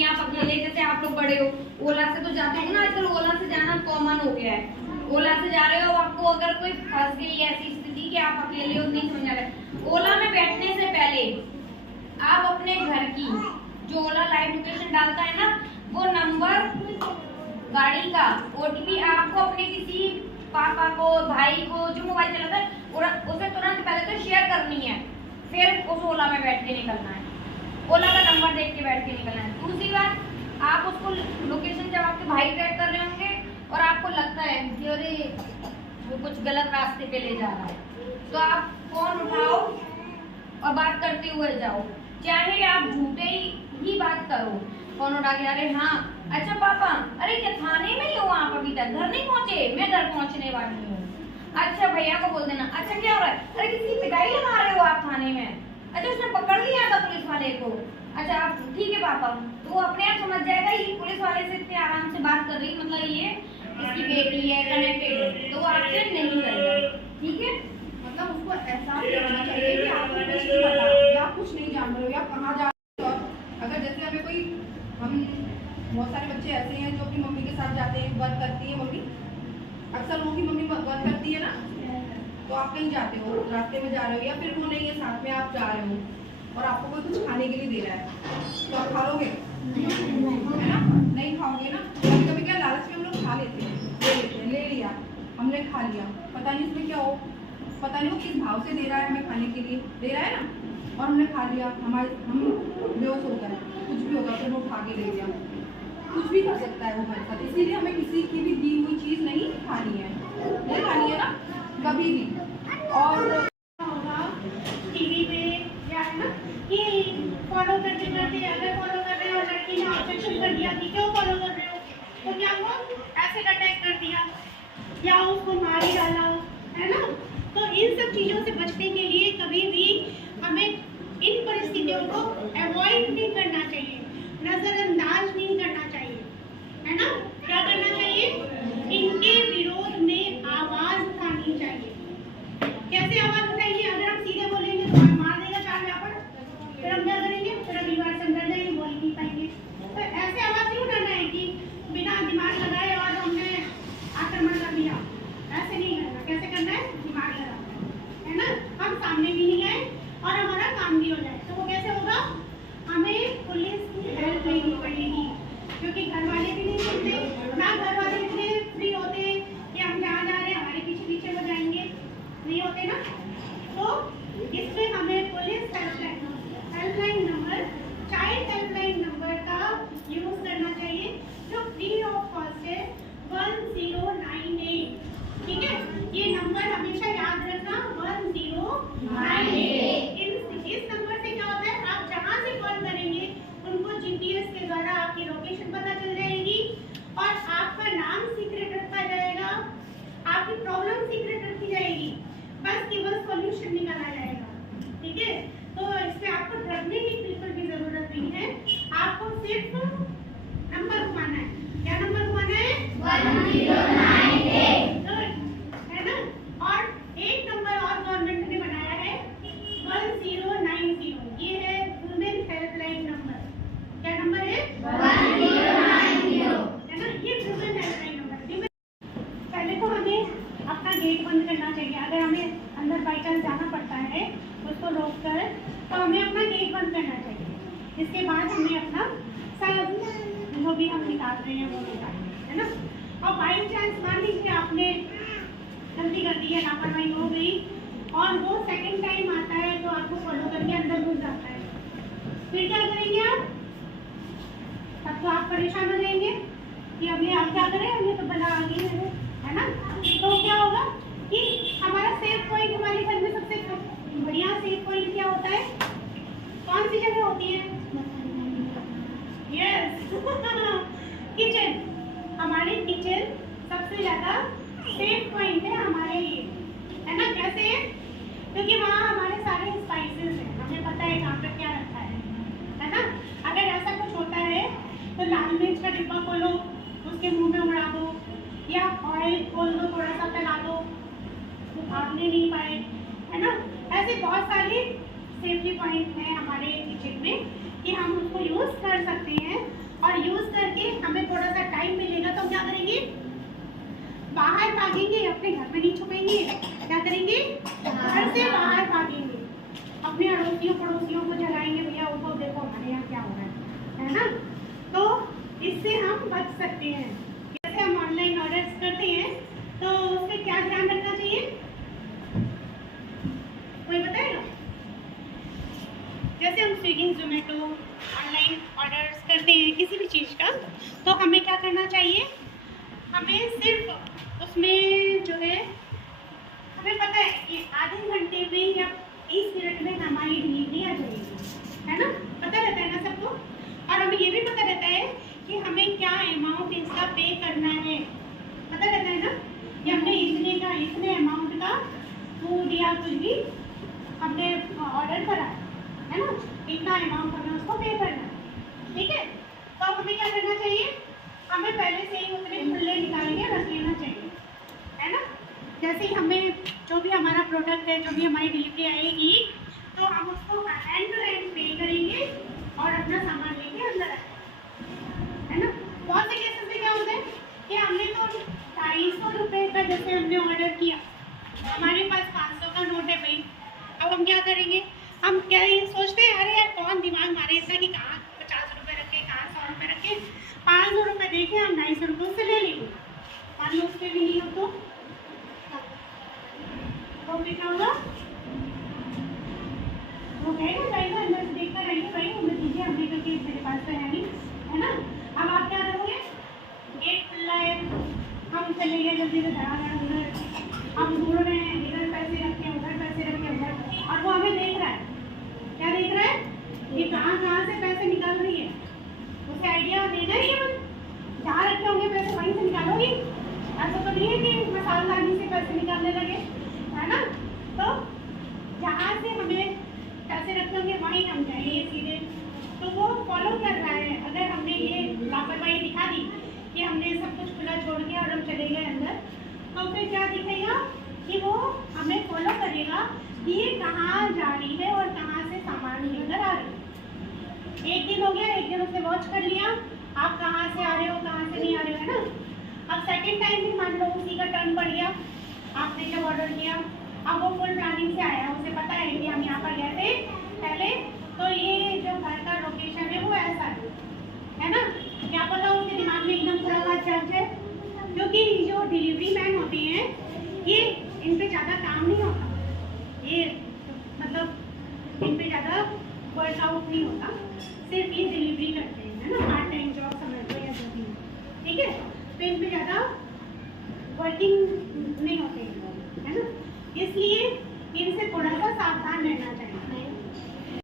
नहीं आप अकेले, जैसे आप लोग बड़े हो ओला से तो जाते हो ना, आजकल ओला से जाना कॉमन हो गया है। ओला से जा रहे हो, आपको अगर कोई फंस गई ऐसी स्थिति कि आप अकेले हो, नहीं समझ आ रहा है, ओला में बैठने से पहले आप अपने घर की जो ओला लाइव लोकेशन डालता है ना, वो नंबर गाड़ी का OTP आपको अपने किसी पापा को, भाई को जो मोबाइल चलाता है उसे तुरंत पहले तो शेयर करनी है, फिर उस ओला में बैठ के निकलना है, ओला का नंबर देख के बैठ के निकलना है। दूसरी बात, आप उसको लोकेशन जब आपके भाई ट्रैक कर रहे होंगे और आपको लगता है कि अरे वो कुछ गलत रास्ते पे ले जा रहा है, तो आप फोन उठाओ और बात करते हुए जाओ, चाहे आप झूठे ही बात करो। फोन उठा के, अरे हाँ अच्छा पापा, अरे क्या थाने में ही हो आप, अभी तक घर नहीं पहुंचे? मैं घर पहुंचने वाली हूँ। अच्छा भैया को बोल देना, अच्छा क्या हो रहा है? अरे किसी पिटाई लगा रहे हो आप थाने में? अच्छा उसने पकड़ लिया था पुलिस वाले को? अच्छा आप ठीक है पापा, तो वो अपने आप समझ जाएगा ये पुलिस वाले से इतने आराम से बात कर रही, मतलब ये इसकी बेटी है, कनेक्टेड है, तो वो आपसे नहीं करेगा। ठीक है, मतलब उसको एहसास करना चाहिए कि आपको कुछ नहीं पता या कुछ नहीं जान रहे हो या कहाँ जा रहे हो। अगर जैसे हमें कोई, हम बहुत सारे बच्चे ऐसे हैं जो अपनी मम्मी के साथ जाते हैं, वर्क करती है मम्मी, अक्सर उनकी मम्मी वर्क करती है ना, तो आप कहीं जाते हो, रास्ते में जा रहे हो या फिर वो नहीं है साथ में, आप जा रहे हो और आपको कोई कुछ खाने के लिए दे रहा है, तो आप खा लोगे? है ना, नहीं खाओगे ना। कभी कभी क्या लालच में हम लोग खा लेते हैं, ले लेते हैं, ले लिया हमने, खा लिया, पता नहीं उसमें क्या हो, पता नहीं वो किस भाव से दे रहा है हमें खाने के लिए, दे रहा है ना, और हमने खा लिया, हम बेहोश हो गए, कुछ भी होगा, फिर वो उठा के ले गया, कुछ भी कर सकता है वो हमारे साथ। इसीलिए हमें किसी की भी दी हुई चीज़ नहीं खानी है, नहीं खानी है ना कभी भी। और टीवी पे या है ना कि फॉलो करते करते, अगर फॉलो कर रहे हो लड़की ने ऑब्जेक्शन कर दिया कि क्यों फॉलो कर रहे हो, तो क्या हुआ, ऐसे अटैक कर दिया या उसको मार ही डाला, है ना। तो इन सब चीज़ों से बचने के लिए कभी भी हमें इन परिस्थितियों को अवॉइड नहीं करना चाहिए, नज़रअंदाज नहीं करना चाहिए, है ना। क्या करना चाहिए, इनके विरोध में आवाज़ उठानी चाहिए। कैसे आवाज़ उठाएंगे? अगर हम सीधे बोलेंगे तो हमें मार देगा चार व्यापार, फिर हम क्या करेंगे, फिर अगली बार से अंदर जाएंगे, बोल नहीं पाएंगे। तो ऐसे आवाज़ नहीं उठाना है कि बिना दिमाग लगाए और हमने आक्रमण कर दिया, ऐसे नहीं करना। कैसे करना है, दिमाग लगा, है ना, हम सामने भी नहीं आए और हमारा काम भी हो जाए। तो वो कैसे होगा, हमें पुलिस की हेल्प लेनी पड़ेगी, क्योंकि घर वाले भी नहीं सुनते ना, घर वाले इतने फ्री होते कि हम जहाँ जा रहे हैं हमारे पीछे पीछे हो जाएंगे, नहीं होते ना। तो इसमें हमें police helpline number, child helpline number का यूज करना चाहिए, जो फ्री ऑफ कॉस्ट है, 1098। ठीक है, ये नंबर हमेशा याद रखना, 1098। इस नंबर से क्या होता है, आप जहाँ से कॉल करेंगे उनको GPS के द्वारा आपकी लोकेशन पता चल जाएगी और आपका नाम सीक्रेट रखा जाएगा, आपकी प्रॉब्लम सीक्रेट रखी जाएगी, बस की बस सॉल्यूशन निकाला जाएगा। ठीक है, तो इसमें आपको डरने की बिल्कुल भी जरूरत नहीं है, आपको सिर्फ नंबर घुमाना है। क्या नंबर घुमाना है, 1098, है ना। और एक नंबर और गवर्नमेंट ने बनाया है 1090, ये है वुमेन हेल्पलाइन नंबर। क्या नंबर है, 1090, है ना, ये वुमेन हेल्पलाइन नंबर। पहले तो हमें अपना गेट बंद करना चाहिए, अगर हमें अंदर बाई चांस जाना पड़ता है उसको रोक कर, तो हमें अपना गेट बंद करना चाहिए। इसके बाद हमें अपना सब जो भी हम निकाल रहे हैं वो निकालेंगे, है ना। और बाई चांस मान लीजिए आपने गलती कर दी है, लापरवाही हो गई और वो सेकंड टाइम आता है तो आपको फॉलो करके अंदर घुस जाता है, फिर क्या करेंगे आप? तब तो आप परेशान हो जाएंगे कि अभी आप क्या करें, हमें तो बना आ गई है ना। तो क्या होगा कि हमारा सेफ पॉइंट, हमारे घर में सबसे बढ़िया सेफ पॉइंट क्या होता है, कौन सी जगह होती है? Yes kitchen. हमारे किचन सबसे ज़्यादा सेफ पॉइंट है हमारे लिए, है ना। कैसे है? क्योंकि वहाँ हमारे सारे स्पाइसेस हैं, हमें पता है कहाँ पर क्या रखा है ना। अगर ऐसा कुछ होता है तो लाल मिर्च का डिब्बा खोलो, उसके मुंह में उड़ा दो, या ऑयल खोल दो, थोड़ा सा फैला दो, वो भागने नहीं पाए, है ना। ऐसे बहुत सारे सेफ्टी पॉइंट हैं हमारे किचन में कि हम उसको यूज़ कर सकते हैं है ना। तो इससे हम बच सकते हैं। जैसे हम ऑनलाइन ऑर्डर्स करते हैं तो उसमें क्या ध्यान रखना चाहिए, कोई बताएगा? जैसे हम स्विगी जोमेटो ऑनलाइन ऑर्डर्स करते हैं किसी भी चीज़ का, तो हमें क्या करना चाहिए, हमें सिर्फ उसमें जो है हमें पता है कि आधे घंटे में या 30 मिनट में हमारी डिलीवरी आ जाएगी, है ना, पता रहता है ना सबको। और हमें ये भी पता रहता है कि हमें क्या अमाउंट इसका पे करना है, पता रहता है ना कि हमने इतने अमाउंट का फूड या कुछ भी हमने ऑर्डर करा है ना, इतना अमाउंट हमें उसको पे करना है, ठीक है। तो हमें क्या करना चाहिए, हमें पहले से ही उतने खुले निकाल के रख लेना चाहिए, है ना। जैसे ही हमें जो भी हमारा प्रोडक्ट है, जो भी हमारी डिलीवरी आएगी, तो हम उसको हैंड टू हैंड पे करेंगे और अपना सामान लेके अंदर आएंगे, है ना। बहुत से केसेस में क्या होता है कि हमने तो 250 रुपये का जैसे हमने ऑर्डर किया, हमारे पास 500 का नोट है भाई, अब हम क्या करेंगे, हम क्या ये सोचते हैं, अरे यार कौन दिमाग मारे इतना कि कहाँ 50 रुपये रखे, कहाँ 100 रुपये रखे, 500 रुपये देके हम 250 रुपये से ले लेंगे। मान लो उसके भी नहीं हो तो क्या होगा, वो कहेगा जाएगा अंदर से देखकर रहेंगे, भाई हमें दीजिए, हमने करके मेरे पास तो है नहीं, है ना। अब आप क्या करोगे, गेट खुला है, हम चले गए जल्दी से धड़ाधड़, हम ढूंढ रहे हैं, इधर पैसे रखे उधर पैसे रखे उधर, और वो हमें देख रहा है, क्या देख रहा है कि कहाँ कहाँ से पैसे निकल रही है, उसे आइडिया देना ही है, जहाँ रखे होंगे पैसे वहीं से निकालोगी। ऐसा तो नहीं है कि मसालदानी से पैसे निकालने लगे, है ना। तो जहाँ से हमें पैसे रखते होंगे वहीं हम जाएंगे सीधे, तो वो फॉलो कर रहा है। अगर हमने ये लापरवाही दिखा दी कि हमने सब कुछ खुला छोड़ दिया और हम चले गए अंदर, तो फिर क्या दिखेगा कि वो हमें फॉलो करेगा कि ये कहाँ जा रही है और कहाँ से सामान लेकर आ रही है। एक दिन हो गया, एक दिन उसे वॉच कर लिया, आप कहाँ से आ रहे हो कहाँ से नहीं आ रहे हो, है ना। अब सेकेंड टाइम भी मान लो उसी का टर्न पड़ गया, आपने जब ऑर्डर किया, अब वो फुल प्लानिंग से आया, उसे पता है कि हम यहाँ पर गए थे पहले, तो ये जो घर का लोकेशन है वो ऐसा है ना। क्या पता उसके दिमाग में एकदम थोड़ा सा चर्च है, क्योंकि जो डिलीवरी मैन होते हैं ये इन पे ज़्यादा काम नहीं होता, ये मतलब इन पे ज़्यादा वर्कआउट नहीं होता, सिर्फ ये डिलीवरी करते हैं, है ना, पार्ट टाइम जॉब समझ लो या जो भी, ठीक है। तो इन पे ज़्यादा वर्किंग नहीं होते हैं, है ना, इसलिए इनसे थोड़ा सा सावधान रहना चाहिए।